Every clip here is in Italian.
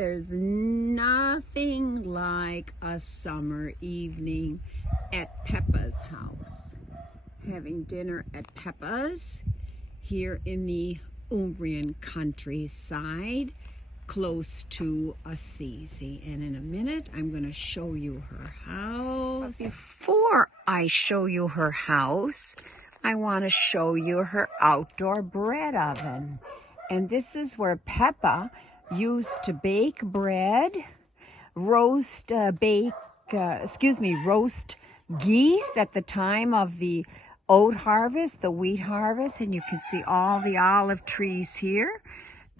there's nothing like a summer evening at Peppa's house. Having dinner at Peppa's here in the Umbrian countryside, close to Assisi. And in a minute, I'm going to show you her house. But before I show you her house, I want to show you her outdoor bread oven. And this is where Peppa used to bake bread, roast geese at the time of the oat harvest, the wheat harvest. And you can see all the olive trees here.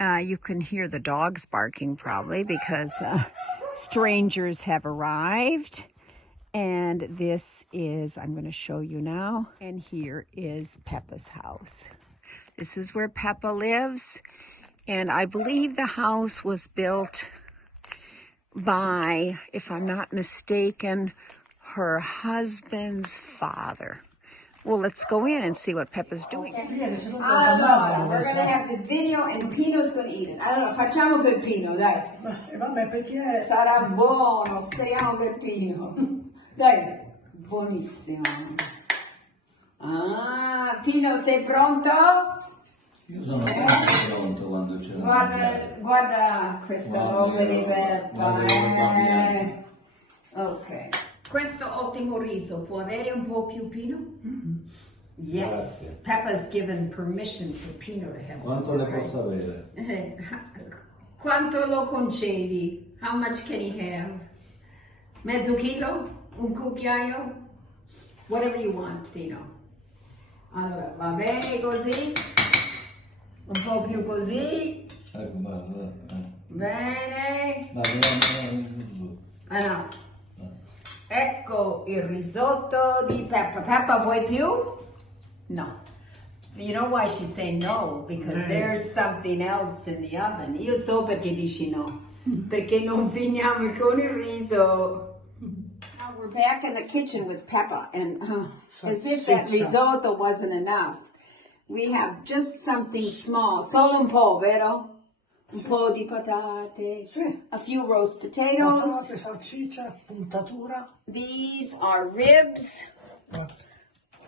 You can hear the dogs barking probably because strangers have arrived. And this is, I'm going to show you now. And here is Peppa's house. This is where Peppa lives. And I believe the house was built by, if I'm not mistaken, her husband's father. Well, let's go in and see what Peppa's doing. Allora, we're going to have this video and Pino's going to eat it. Allora, facciamo per Pino, dai. Vabbè, perché sarà buono, speriamo per Pino. Dai, buonissimo. Ah, Pino, sei pronto? io sono sempre pronto quando c'è Guarda questa roba di Peppa. Ok. Questo ottimo riso, può avere un po' più Pino? Yes, grazie. Peppa's given permission for Pino to have some. Quanto le posso avere? Quanto lo concedi? How much can he have? Mezzo chilo? Un cucchiaio? Whatever you want, Pino. Allora, va bene così? Un po' più così? Ecco, Bene. No. No. Ecco il risotto di Peppa. Peppa, vuoi più? No. You know why she's saying no? Because there's something else in the oven. Io so perché dici no. Perché non finiamo con il riso. Now we're back in the kitchen with Peppa. And as if that risotto wasn't enough, we have just something small. Solo un po', vero? Un po' di patate, sì. A few roast potatoes. Patate, salsiccia, puntatura. These are ribs.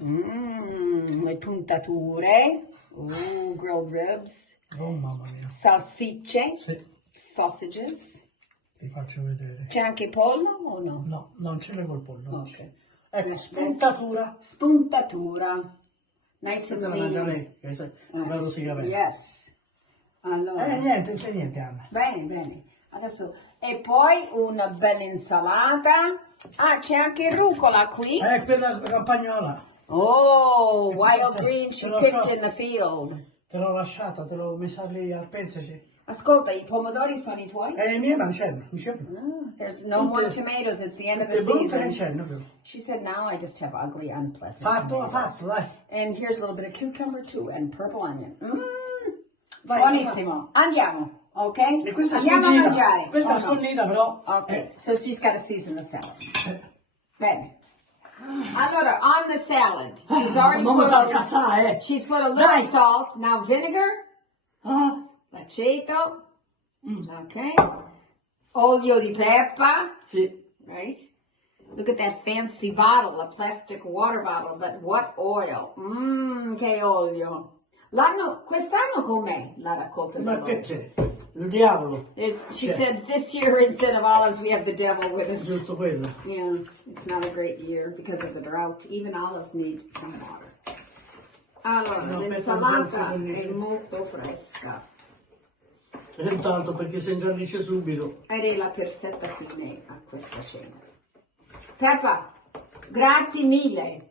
Le puntature. Ooh, grilled ribs. Oh, mamma mia. Salsicce. Sì. Sausages. Ti faccio vedere. C'è anche pollo o no? No, non ce l'ho col pollo. Ok. Ecco, spuntatura. Spuntatura. Nice and Questa la mangia lei, la così capelli. Yes. Allora. Niente, non c'è niente, Anna. Bene, bene. Adesso, e poi una bella insalata. Ah, c'è anche rucola qui. Quella campagnola. Oh, wild green she picked in the field. Te l'ho lasciata, te l'ho messa lì al pensaci. Ascolta, i pomodori sono i tuoi? I miei non c'erano. There's no more tomatoes. It's the end of the season. C'erano più. She said, now I just have ugly, unpleasant Fatto, dai. And here's a little bit of cucumber too, and purple onion. Vai, Buonissimo. Andiamo, ok? E questa Andiamo a mangiare. Questa è sconnita però. Ok, so she's got to season the salad. Bene. Allora, on the salad, she's already she's put a little salt. Now vinegar. Aceto. Okay. Olio di Peppa. Sì. Right? Look at that fancy bottle, a plastic water bottle, but what oil? Che olio. Quest'anno com'è la raccolta Ma dell'olio? che c'è? Il diavolo. She said this year instead of olives we have the devil with us. Giusto quello. Yeah, it's not a great year because of the drought. Even olives need some water. Allora, l'insalata è molto fresca. E intanto perché si ingiallisce subito. Ed è la perfetta fine a questa cena. Peppa, grazie mille.